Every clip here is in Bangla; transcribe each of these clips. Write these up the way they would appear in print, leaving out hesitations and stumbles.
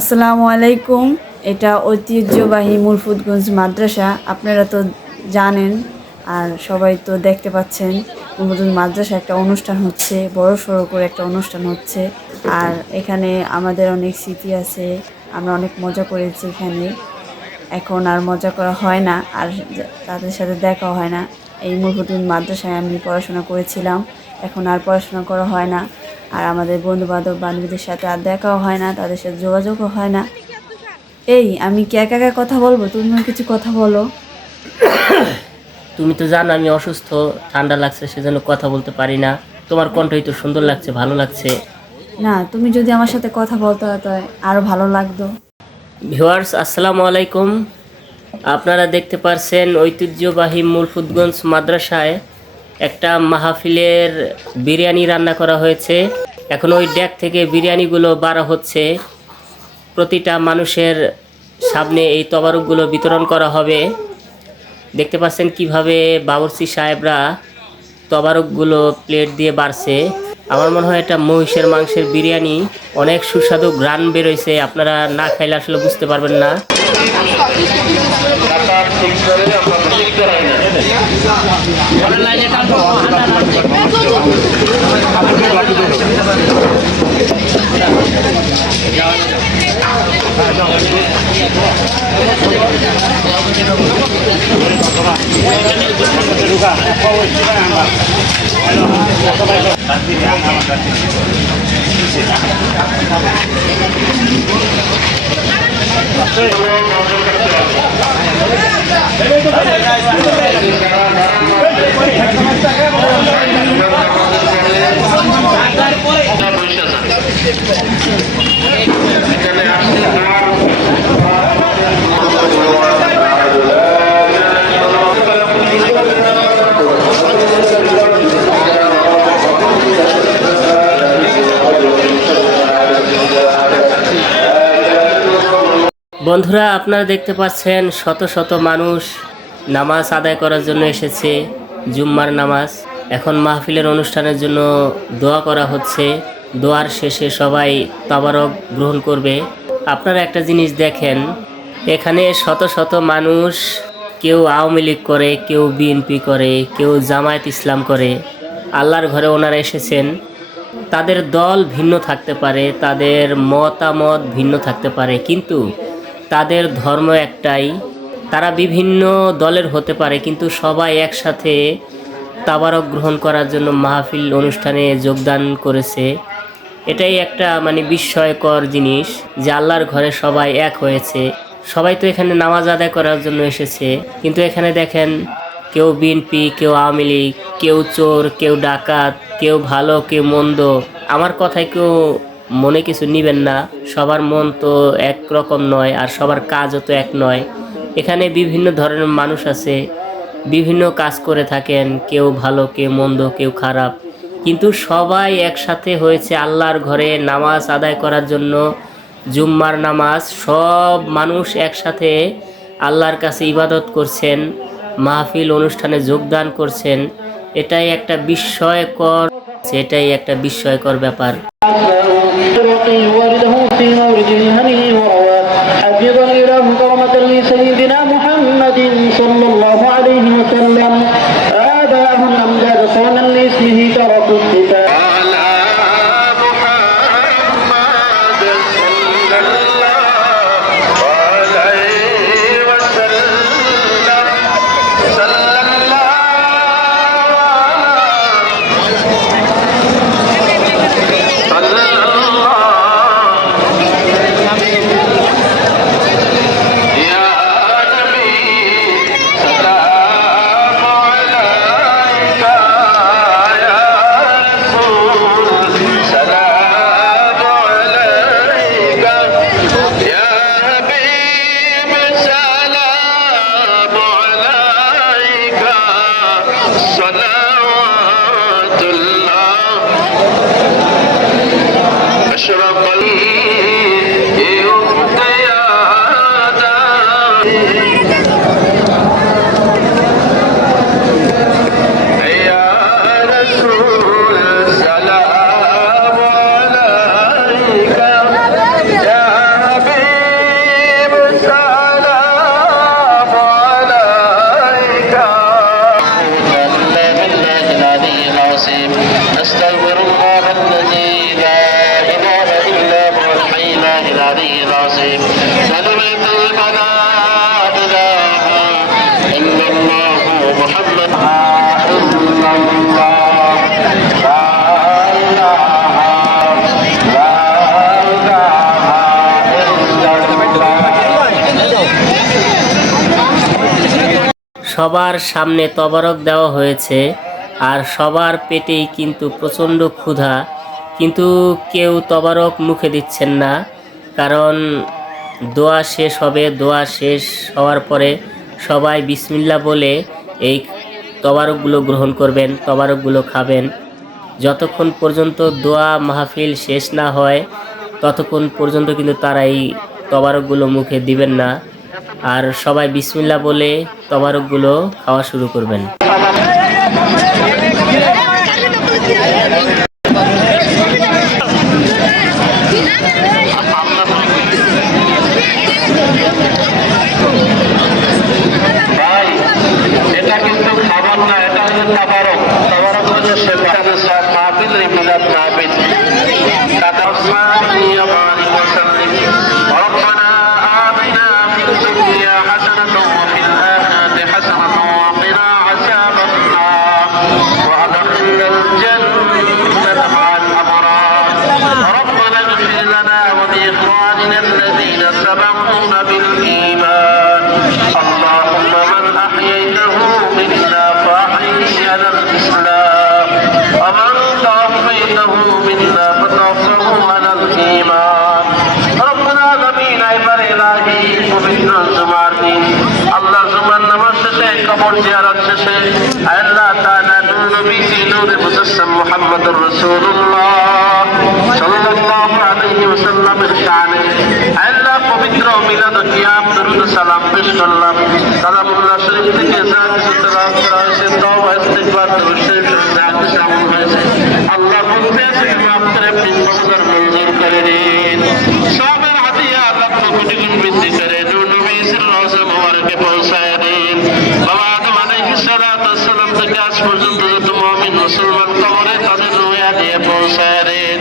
আসসালামু আলাইকুম। এটা ঐতিহ্যবাহী মুলফুদগঞ্জ মাদ্রাসা। আপনারা তো জানেন আর সবাই তো দেখতে পাচ্ছেন মুলফুদগঞ্জ মাদ্রাসা একটা অনুষ্ঠান হচ্ছে, বড় সড়ো করে একটা অনুষ্ঠান হচ্ছে। আর এখানে আমাদের অনেক স্মৃতি আছে, আমরা অনেক মজা করেছি এখানে। এখন আর মজা করা হয় না, আর তাদের সাথে দেখাও হয় না। এই মুলফুদগঞ্জ মাদ্রাসায় আমি পড়াশোনা করেছিলাম, এখন আর পড়াশোনা করা হয় না। আর আমাদের বন্ধু বান্ধব বান্ধবীদের সাথে আর দেখাও হয় না, তাদের সাথে যোগাযোগও হয় না। এই আমি কি একা একা কথা বলবো? তুমিও কিছু কথা বলো। তুমি তো জানো আমি অসুস্থ, ঠান্ডা লাগছে, সেজন্য কথা বলতে পারি না। তোমার কণ্ঠই তো সুন্দর লাগছে, ভালো লাগছে। না, তুমি যদি আমার সাথে কথা বলতে হতো আরো ভালো লাগতো। ভিউয়ার্স, আসসালামু আলাইকুম। আপনারা দেখতে পারছেন ঐতিহ্যবাহী মুলফুদগঞ্জ মাদ্রাসায় একটা মাহফিলের বিরিয়ানি রান্না করা হয়েছে। এখন ওই ডেক থেকে বিরিয়ানিগুলো বাড়া হচ্ছে। প্রতিটা মানুষের সামনে এই তবারকগুলো বিতরণ করা হবে। দেখতে পাচ্ছেন কিভাবে বাবুর্চি সাহেবরা তবারকগুলো প্লেট দিয়ে বাড়ছে। আমার মনে হয় এটা মহিষের মাংসের বিরিয়ানি, অনেক সুস্বাদু ঘ্রাণ বেরোইছে। আপনারা না খাইলে আসলে বুঝতে পারবেন না। বন্ধুরা, আপনারা দেখতে পাচ্ছেন শত শত মানুষ নামাজ আদায় করার জন্য এসেছে, জুম্মার নামাজ। এখন মাহফিলের অনুষ্ঠানের জন্য দোয়া করা হচ্ছে। দোয়ার শেষে সবাই তাবারক গ্রহণ করবে। আপনারা একটা জিনিস দেখেন, এখানে শত শত মানুষ, কেউ আওয়ামী লীগ করে, কেউ বিএনপি করে, কেউ জামায়াত ইসলাম করে। আল্লাহর ঘরে ওনারা এসেছেন। তাদের দল ভিন্ন থাকতে পারে, তাদের মতামত ভিন্ন থাকতে পারে, কিন্তু তাদের ধর্ম একটাই। তারা বিভিন্ন দলের হতে পারে, কিন্তু সবাই একসাথে তাবারক গ্রহণ করার জন্য মাহফিল অনুষ্ঠানে যোগদান করেছে। এটাই একটা বিস্ময়কর জিনিস যে আল্লাহর ঘরে সবাই এক হয়েছে। সবাই তো এখানে নামাজ আদায় করার জন্য এসেছে, কিন্তু এখানে দেখেন কেউ বিএনপি, কেউ আওয়ামী লীগ, কেউ চোর, কেউ ডাকাত, কেউ ভালো, কেউ মন্দ। আমার কথায় কেউ মনে কিছু নিবেন না। সবার মন তো একরকম নয়, আর সবার কাজও তো এক নয়। এখানে বিভিন্ন ধরনের মানুষ আছে, বিভিন্ন কাজ করে থাকেন, কেউ ভালো, কেউ মন্দ, কেউ খারাপ, কিন্তু সবাই একসাথে হয়েছে আল্লাহর ঘরে নামাজ আদায় করার জন্য। জুম্মার নামাজ, সব মানুষ একসাথে আল্লাহর কাছে ইবাদত করছেন, মাহফিল অনুষ্ঠানে যোগদান করছেন। এটাই একটা বিস্ময়কর ব্যাপার। بالله العلي العظيم كلمة لا إله إلا الله محمد إلا الله لا إله لا إله إلا الله সবার সামনে তবারক দেওয়া হয়েছে আর সবার পেটেই কিন্তু প্রচণ্ড ক্ষুধা, কিন্তু কেউ তবারক মুখে দিচ্ছেন না, কারণ দোয়া শেষ হবে। দোয়া শেষ হওয়ার পরে সবাই বিসমিল্লাহ বলে এই তবারকগুলো গ্রহণ করবেন, তবারকগুলো খাবেন। যতক্ষণ পর্যন্ত দোয়া মাহফিল শেষ না হয় ততক্ষণ পর্যন্ত কিন্তু তারা এই তবারকগুলো মুখে দিবেন না, আর সবাই বিসমিল্লাহ বলে তবারকগুলো খাওয়া শুরু করবেন। ভাই, এটা কিন্তু খাবার না, এটা হচ্ছে তাবারক। তাবারক হচ্ছে সেখানে সব মাহফিল, মিলাদ মাহফিল। তাতাসমানি ইয়া বারি ওয়া সাল্লিম। রব্বানা আতিনা ফিদ দুনিয়া হাসানাতাও ওয়া ফিল আখিরাতি হাসানাতাও ওয়া কিনা আযাবান নার ওয়া আদখিলনাল জান্নাতা মা'আল আবরার। রব্বানা ইগফির লানা ওয়া লিইখওয়ানিনা الذين سبقونا بالإيمان. اللهم من أحييته منا فأحيه على الإسلام ومن توفيته منا فتوفه على الإيمان. رب العالمين এবার ইলাহি পবিত্র জুমার দিন আল্লাহ জুমার নামাজ শেষে কবর জিয়ারত শেষে আল্লাহ তাআলা নূর নবী নূরে মুজাসসাম মুহাম্মদুর রাসূলুল্লাহ সাল্লাল্লাহু আলাইহি ওয়াসাল্লামের শানে আল্লাহ পবিত্র মিলাদ কিয়াম দরুদ সালাম পেশ করলাম। কালামুল্লাহ শরীফ থেকে যা কিছু তেলাওয়াত করা হয়েছে, তওবা ইস্তিগফার দরুদ শরীফ যা কিছু আমল হয়েছে আল্লাহ বলতে আছে মাফ করে আপনি মঞ্জুর করে নিন। সবের হাদিয়া লক্ষ কোটি গুণ বৃদ্ধি করে নূর নবী সাল্লাল্লাহু মোবারকে পৌঁছায় দিন। বাবা আদম আলাইহিস সালাতু ওয়াস সালাম থেকে আজ পর্যন্ত যত মুমিন মুসলমান কবরে তাদের রুয়া দিয়ে পৌঁছায় দিন।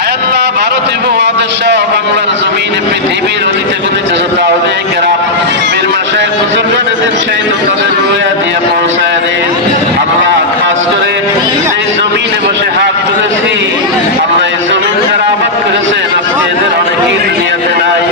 আয় আল্লাহ, ভারতীয় উপমহাদেশ সহ বাংলার জমিনে পৃথিবীর অলিতে গলিতে যত আউলিয়া কেরাম পীর মাশায়েখ বুজুর্গদের শহীদ তাদের রুয়া দিয়ে পৌঁছায় দিন। আল্লাহ, খাস করে এই জমিনে বসে হাত তুলেছি, আল্লাহ এই জমিন যারা আবাদ করেছেন আজকে এদের অনেকেই দুনিয়াতে নাই।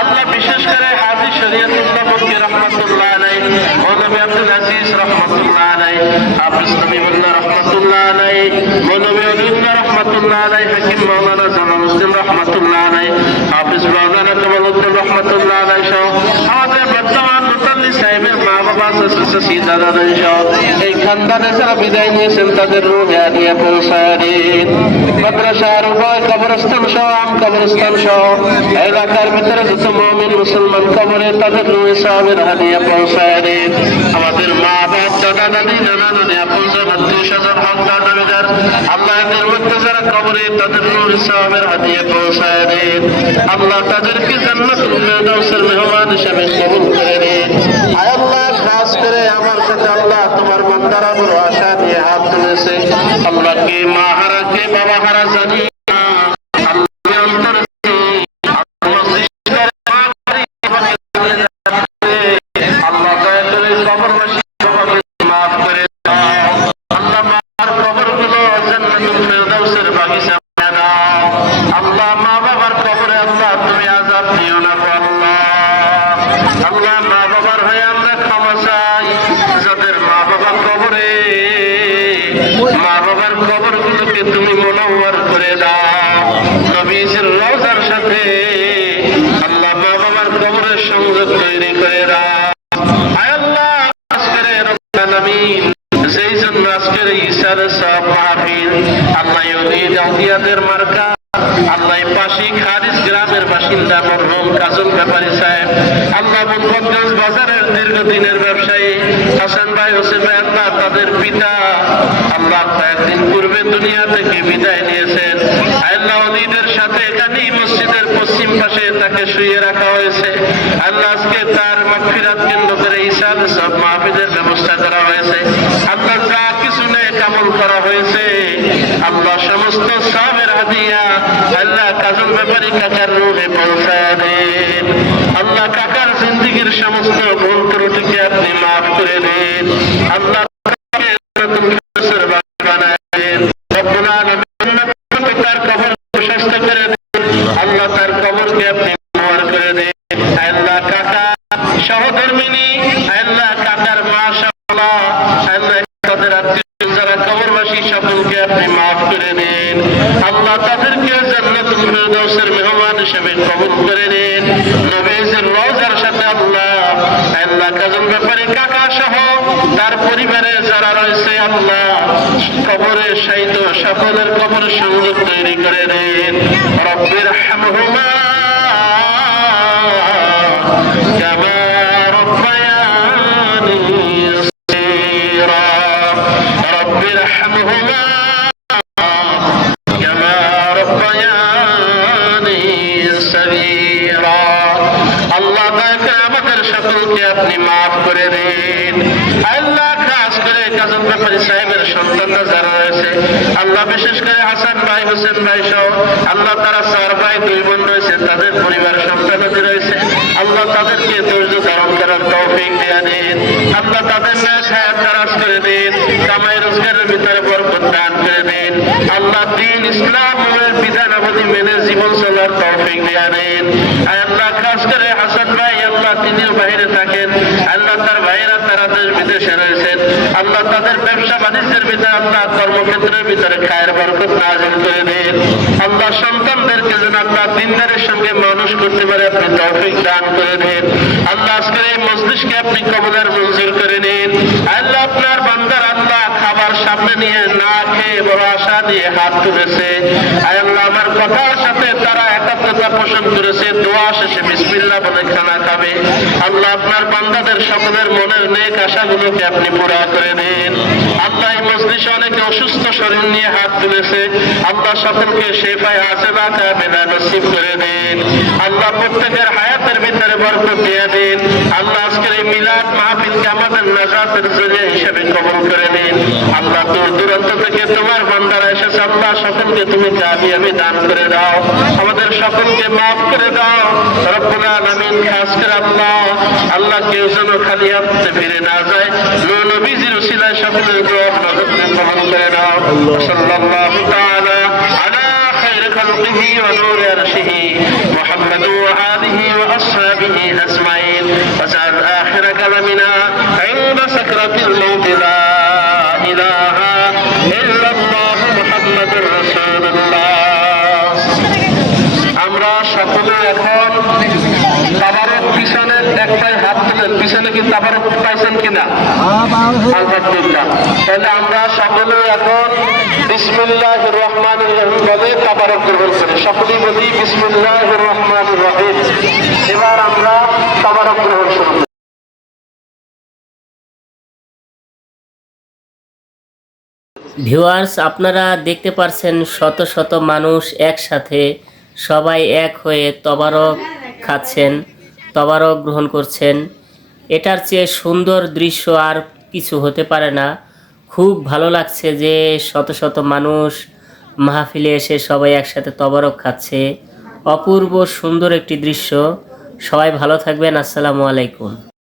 আল্লাহ, বিশেষ করে হাজী শরীয়তুল্লাহ বকরি রহমাতুল্লাহ আলাইহি, মৌলভী আব্দুল আজিজ রহমাতুল্লাহ আলাইহি, হাফেজ নবীউল্লাহ রহমাতুল্লাহ আলাইহি, মৌলভী ওলিউল্লাহ রহমাতুল্লাহ আলাইহি, হাকিম মাওলানা জামা মুসলিম রহমাতুল্লাহ আলাইহি, হাফেজ মাওলানা কামালউদ্দিন রহমাতুল্লাহ আলাইহি সহ আমাদের বর্তমান মুতাল্লি সাহেবের মা বাবা, চাচা দাদা দাদি সহ এই খানদানে যারা বিদায় নিয়েছেন তাদের রুহে নিয়ে পৌঁছায় দিন। মাদ্রাসার উভয় কবরস্থান সহ আম কবরস্থান সহ এলাকার ভিতরে যত মুমিন মুসলমান কবরে তাদের রুহে সাহাবের হাদিয়া পৌঁছায় দিন। আমাদের মা বাপ, দাদা দাদি, নানা নানি, আপনজন, আত্মীয় স্বজন, হকদার দাবিদার আল্লাহ এদের মধ্যে যারা কবরে তাদের রুহে সাহাবের হাদিয়া পৌঁছায় দিন। আল্লাহ তাদেরকে জান্নাতুল ফেরদাউসের মেহমান হিসেবে কবুল করে নিন। আয় আল্লাহ, খাস করে আমার সাথে আল্লাহ তোমার বান্দারা বড় আশা নিয়ে হাত তুলেছে। আল্লাহ, কে মা হারা কে বাবা হারা জানি না। আল্লাহ অন্তর আল্লাহ দয়া করে কবরবাসী মাফ করে দাও। আল্লাহ, মার কবরগুলো জান্নাতুল ফেরদাউসের বাগিচা বানিয়ে দাও। আল্লাহ, মা বাবার কবরে আল্লাহ তুমি আযাব দিও না গো আল্লাহ। আল্লাহ, মা বাবার হয়ে আমরা ক্ষমা চাই। যাদের মা বাবা কবরে, মা বাবার কবরগুলোকে তুমি মুনাওয়ার করে দাও নবীজির রওজার সাথে। আল্লাহ, মা বাবার কবরের সংযোগ তৈরি করে দাও। আয় আল্লাহ, আজকের রব্বুল আলামিন যেই জন্য আজকের ঈশার সব মাহফিল আল্লাহ ইউনিট আউলিয়াদের মার্কা আল্লাহ পাশি খারিজ গ্রামের বাসিন্দা মরহুম কাজল ব্যাপারী সাহেব, আল্লাহ মুন্সিগঞ্জ বাজারের দীর্ঘদিনের ব্যবসায়ী হাসান ভাই, হোসেন ভাই, আল্লাহ তাদের পিতা আল্লাহ কয়েকদিন পূর্বে দুনিয়া থেকে বিদায় নিয়েছেন। আল্লাহ ওলিদের সাথে এখানে মসজিদের পশ্চিম পাশে তাকে শুয়ে রাখা হয়েছে। আল্লাহ আজকে তার মাগফিরাত কেন্দ্র করে ইসাল সব মাহফিলের ব্যবস্থা করা হয়েছে। আল্লাহ যা কিছু নেক আমল করা হয়েছে আল্লাহ সমস্ত সবের হাদিয়া আল্লাহ কাজল ব্যাপারী কাকার রূহে পৌঁছায় দেন। আল্লাহ কাকার জিন্দিগির সমস্ত ভুল ত্রুটিকে আপনি মাফ করে দেন। আল্লাহ তার কবর প্রশস্ত করে দেন। আল্লাহ তার কবরকে আপনি মাফ করে দেন। আল্লাহ কাকা সহধর্মিনী আল্লাহ কাকার মাশাআল্লাহ আল্লাহ তাদের আত্মীয় যারা কবরবাসী সকলকে আপনি মাফ করে দেন। আল্লাহ তাদেরকে জান্নাতুল ফিরদাউসের মেহমান হিসেবে কবুল করে নেন। নবীজির রওজার সাথে আল্লাহ কাজল ব্যাপারী কাকা সহ তার পরিবারে যারা রয়েছে আল্লাহ কবরে শায়িত সকলের কবর সংযোগ তৈরি করে দেন। রব্বির হামহুমা কামা রব্বায়ানি সগীরা। রব্বির হামহুমা কামা রব্বায়ানি সগীরা। আল্লাহ তাআলা আমাদের সকলকে আপনি মাফ করে দেন। আল্লাহ খাস করে কাজল ব্যাপারী সাহেবের সন্তানরা যারা রয়েছে আল্লাহ বিশেষ করে হাসান ভাই হোসেন ভাই সহ আল্লাহ তারা 4 ভাই 2 বোন রয়েছে তাদের পরিবার সন্তানাদি রয়েছে আল্লাহ তাদেরকে ধৈর্য ধারণ করার তৌফিক দিয়ে দেন। আল্লাহ তাদের নেক হায়াত দারাজ করে দেন। কামাই রোজগারের ভিতরে বরকত দান করে দেন। আল্লাহ দ্বীন ইসলামের বিধানাবলী মেনে জীবন চলার তৌফিক দিয়ে দেন। আল্লাহ খাস করে হাসান ভাই আল্লাহ তিনিও বাইরে থাকেন আল্লাহ তার ভাইয়েরা তারা দেশ বিদেশে রয়েছেন আল্লাহ তাদের ব্যবসা বাণিজ্যের ভিতরে আল্লাহ কর্মক্ষেত্রের ভিতরে খায়ের বরকত নাযিল করে দেন। আল্লাহ সন্তানদেরকে যেন আল্লাহ দিনদারের সঙ্গে মানুষ করতে পারে আপনি তৌফিক দান করে দেন। আল্লাহ আজকের এই মজলিসকে আপনি কবুল মঞ্জুর করে নিন। আল্লাহ আপনার বান্দার আল্লাহ খাবার সামনে নিয়ে না খেয়ে বড় আশা দিয়ে হাত তুলেছে। আল্লাহ আমার কথার সাথে তারা একাত্মতা পোষণ করেছে। দোয়া শেষে বিসমিল্লাহ বলে খানা খাবে। আল্লাহ আপনার বান্দাদের সকলের মনের নেক আশাগুলোকে আপনি পুরা করে দিন। আল্লাহ এই মজলিসে অনেকে অসুস্থ শরীর নিয়ে হাত তুলেছে আল্লাহ সকলকে শেফায়ে আজেলা কামিলা নসিব করে দিন। আল্লাহ প্রত্যেকের হায়াতের ভিতরে বরকত দিয়ে দিন। আল্লাহ আজকের এই মিলাদ মাহফিলকে আমাদের নাজাতের জরিয়া হিসেবে কবুল করে নিন। আল্লাহ দূর দূরান্ত থেকে তোমার বান্দারা এসেছে আল্লাহ সকলকে তুমি কামিয়াবি দান করে দাও। আমাদের সকলকে মাফ করে দাও রব্বুল আলামিন। খাস করে আল্লাহ কেউ যেন খালি হাতে ফিরে না যায়। নবীজির উসিলায় সকলের দোয়া কবুল করে দাও। সাল্লাল্লাহু তাআলা আলা খায়রি খালকিহি ওয়া নূরি আরশিহি মুহাম্মাদ ওয়া আলিহি ওয়া আসহাবিহি আজমাইন ওয়া সাল আখির কালামিনা ইনদা সাকরাতিল মাউত লা ইলাহা ইল্লাল্লাহ মুহাম্মাদুর রাসূলুল্লাহ। আমরা সকলে এখন তাবারক পিছনে একটাই হাত তুলেন। পিছনে কি তাবারক পাইছেন কিনা? আলহামদুলিল্লাহ। তাহলে আমরা সকলে এখন বিসমিল্লাহির রহমানির রহিম বলে তাবারক গ্রহণ করি। সকলেই বলি বিসমিল্লাহির রহমানির রহিম। এবার আমরা তাবারক গ্রহণ শুরু করি। ভিউয়ার্স, আপনারা দেখতে পারছেন শত শত মানুষ একসাথে সবাই এক হয়ে তবারক খাচ্ছেন, তবারক গ্রহণ করছেন। এটার চেয়ে সুন্দর দৃশ্য আর কিছু হতে পারে না। খুব ভালো লাগছে যে শত শত মানুষ মাহফিলে এসে সবাই একসাথে তবারক খাচ্ছে। অপূর্ব সুন্দর একটি দৃশ্য। সবাই ভালো থাকবেন। আসসালামু আলাইকুম।